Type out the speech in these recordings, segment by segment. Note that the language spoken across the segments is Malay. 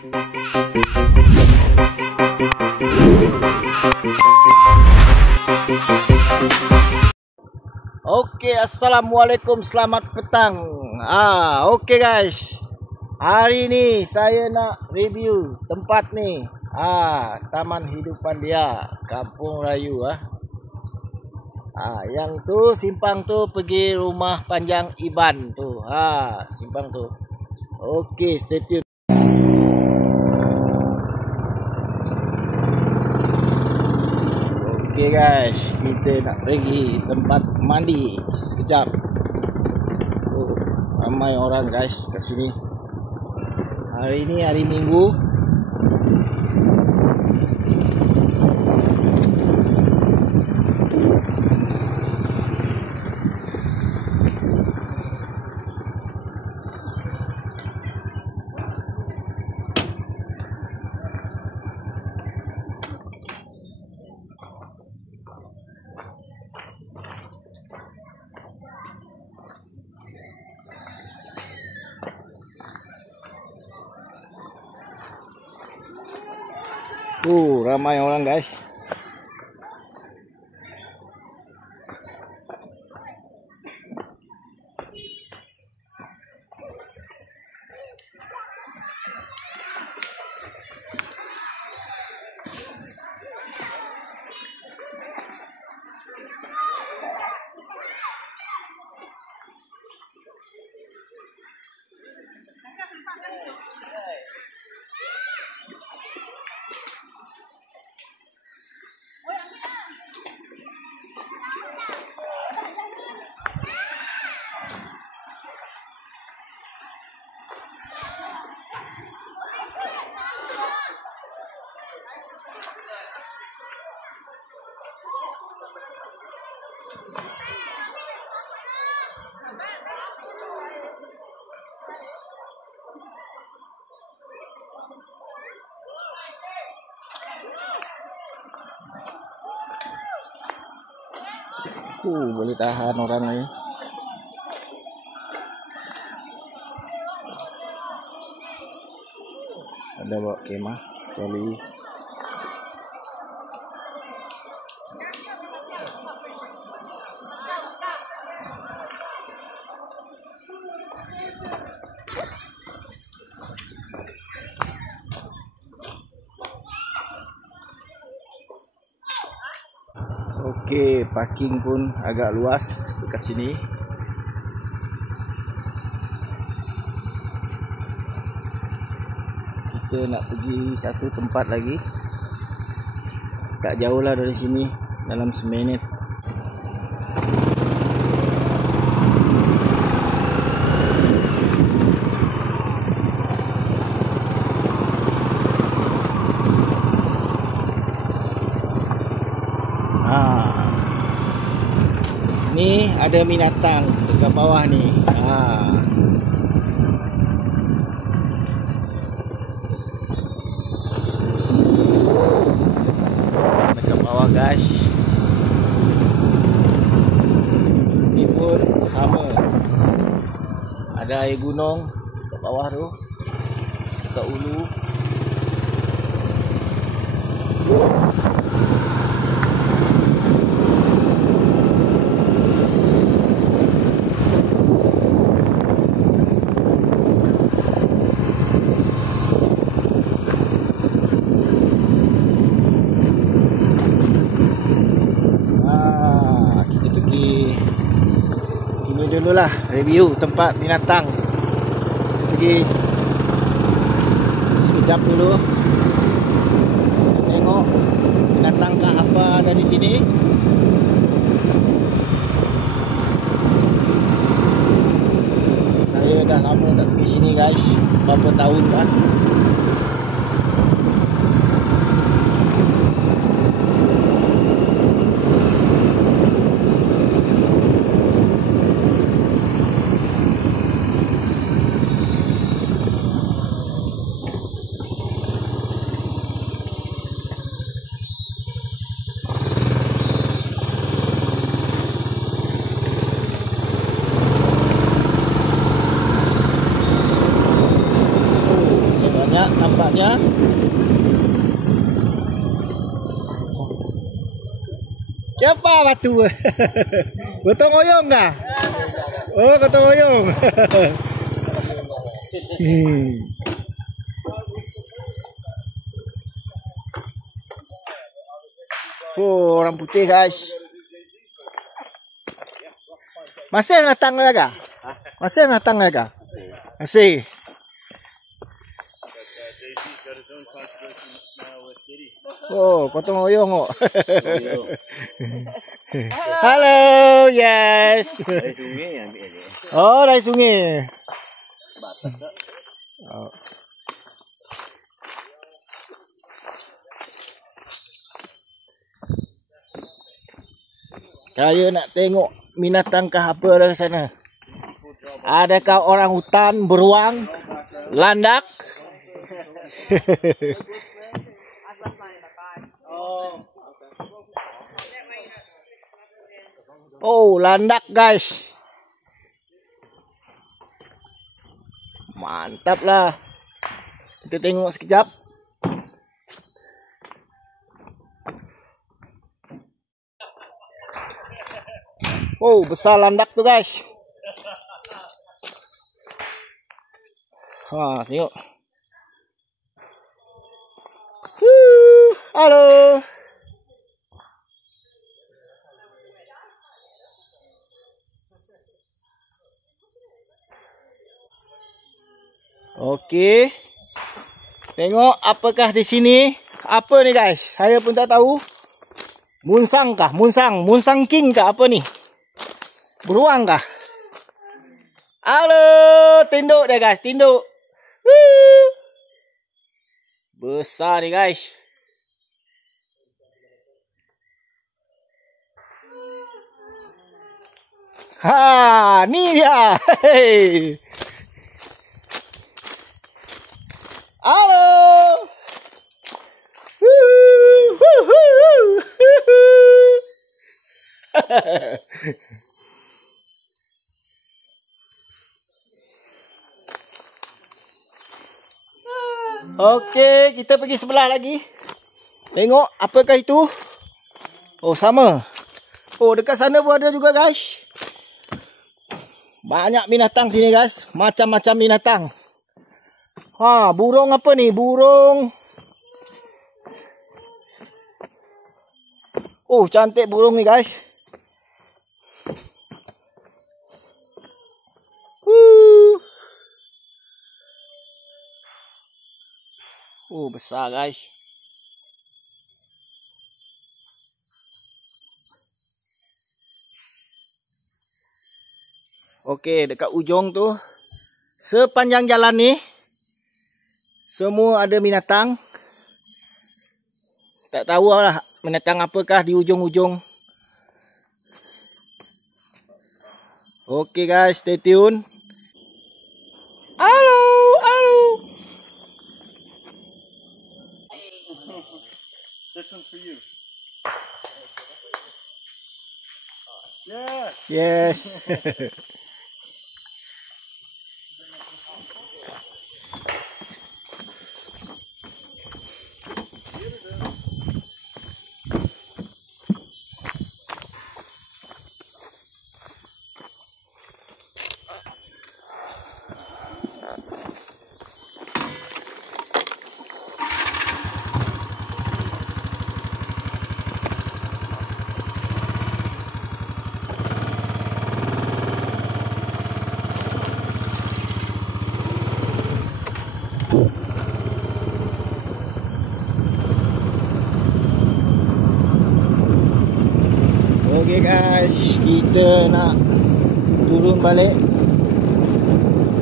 Oke, assalamualaikum, selamat petang. Oke guys, hari ini saya nak review tempat nih. Taman Hidupan Dia, Kampung Rayu. Yang tuh simpang tuh pergi rumah panjang Iban tuh. Simpang tuh. Oke, stay tune. Oke guys, kita nak pergi tempat mandi sekejap. Ramai orang guys kat sini. Hari ini hari Minggu. Ramai orang guys. Boleh tahan orang ni. Ada bawa kemah sekali. Oke, parking pun agak luas dekat sini. Kita nak pergi satu tempat lagi. Tak jauh lah dari sini, dalam seminit. Ni ada binatang dekat bawah ni. Dekat bawah guys. Ni pun sama. Ada air gunung dekat bawah tu. Dekat ulu. Dululah review tempat binatang. Pergi sekejap dulu. Tengok binatang kah apa ada di sini. Saya dah lama tak pergi sini guys. Berapa tahun dah. nampaknya. Siapa batu? Gotong royong kah? Oh, gotong royong. Oh, orang putih guys. Masih datang lagi? Masih datang lagi? Masih. Oh, gotong royong kok. Halo, yes. Oh, dari sungai. Oh. Saya nak tengok binatang kah apa dari sana. Adakah orang hutan, beruang, landak? Oh, landak guys. Mantap lah. Kita tengok sekejap. Oh, besar landak tu guys. Ha, tengok. Halo. Okey. Tengok apakah di sini. Apa ni guys? Saya pun tak tahu. Munsang kah? Munsang king kah apa ni? Beruang kah? Halo, tinduk dia guys, tinduk. Besar ni guys. Ha, ni dia. Hey. Halo. Okey, kita pergi sebelah lagi. Tengok apakah itu. Oh, sama. Oh, dekat sana pun ada juga guys. Banyak binatang sini guys. Macam-macam binatang. Ha, burung apa ni? Burung. Oh, cantik burung ni guys. Oh, besar guys. Okey, dekat ujung tu. Sepanjang jalan ni. Semua ada binatang. Tak tahu lah binatang apakah di ujung-ujung. Okey guys, stay tune. Halo, halo. This one for you. Yes. Okey guys, kita nak turun balik.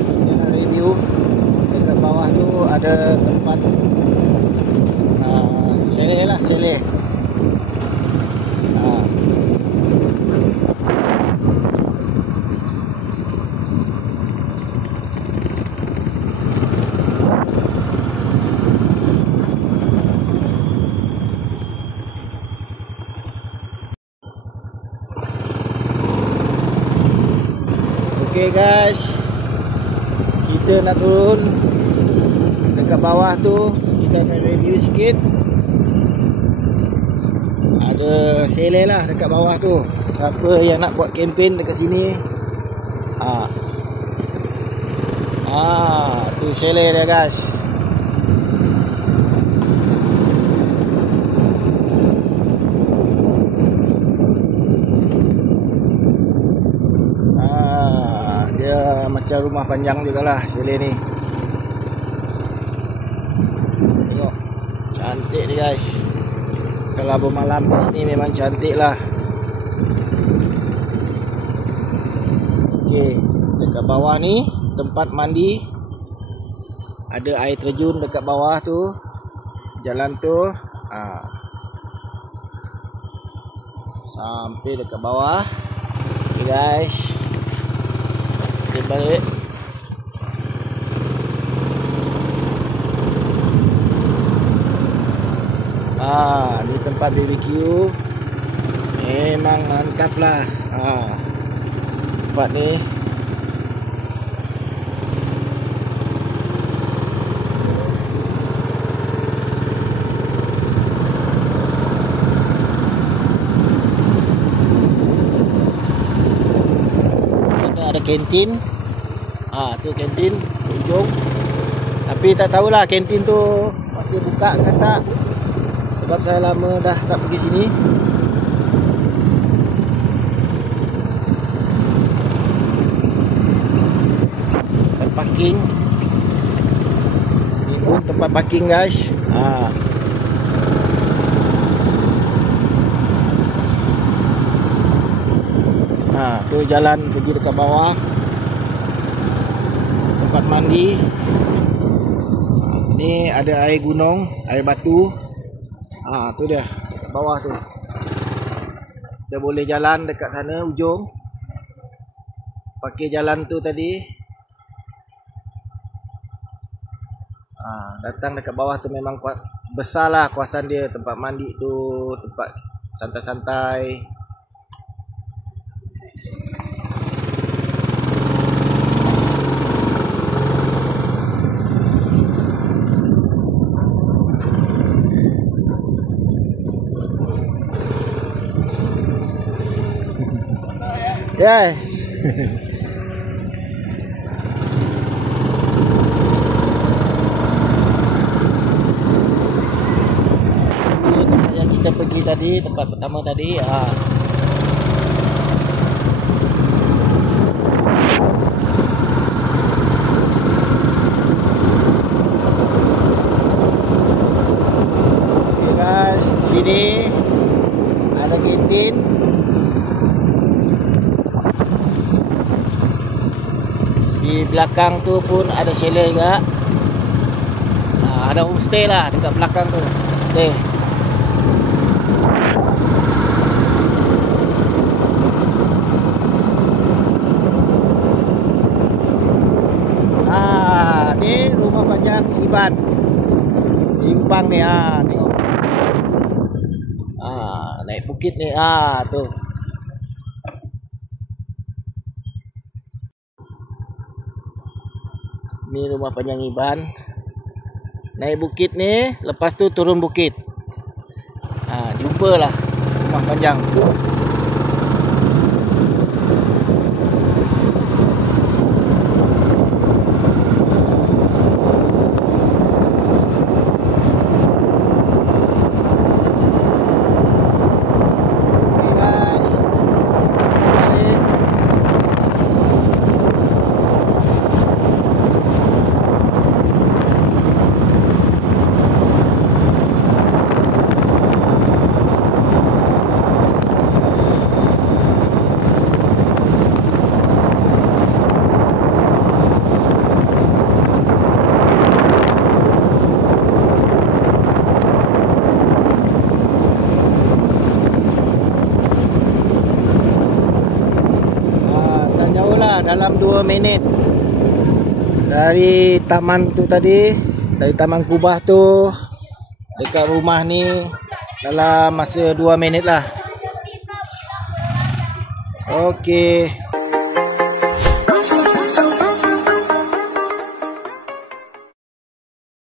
Kita nak review. Dekat bawah tu ada tempat chalet lah, chalet. Okey guys, kita nak turun dekat dekat bawah tu kita akan review sikit. Ada chalet lah dekat bawah tu. Siapa yang nak buat kempen dekat sini, tu chalet dia guys. Dia macam rumah panjang jugalah chalet ni. Tengok, cantik ni guys. Kalau bermalam di sini memang cantik lah. Okey, dekat bawah ni tempat mandi. Ada air terjun dekat bawah tu. Jalan tu sampai dekat bawah. Okey guys, kita balik. Di tempat BBQ memang mantap lah. Tempat ni ada kantin. Tu kantin ujung. Tapi tak tahulah kantin tu masih buka ke tak. Sebab saya lama dah tak pergi sini. Tempat parking. Ini pun tempat parking guys. Tu jalan pergi dekat bawah. Tempat mandi. Ni ada air gunung, air batu. Tu dia dekat bawah tu. Kita boleh jalan dekat sana ujung. Pakai jalan tu tadi. Datang dekat bawah tu memang besar lah kawasan dia. Tempat mandi tu, tempat santai-santai. Yes. Ini tempat yang kita pergi tadi, tempat pertama tadi. Okay guys, sini ada kantin. Di belakang tu pun ada chalet juga. Ada homestay lah dekat belakang tu. Stay. Ni rumah panjang Iban. Simpang ni tengok. Naik bukit ni tu. Ni rumah panjang Iban. Naik bukit ni, lepas tu turun bukit. Jumpalah rumah panjang. Dalam 2 minit dari taman tu tadi, dari Taman Kubah tu dekat rumah ni dalam masa 2 minit lah. Okey.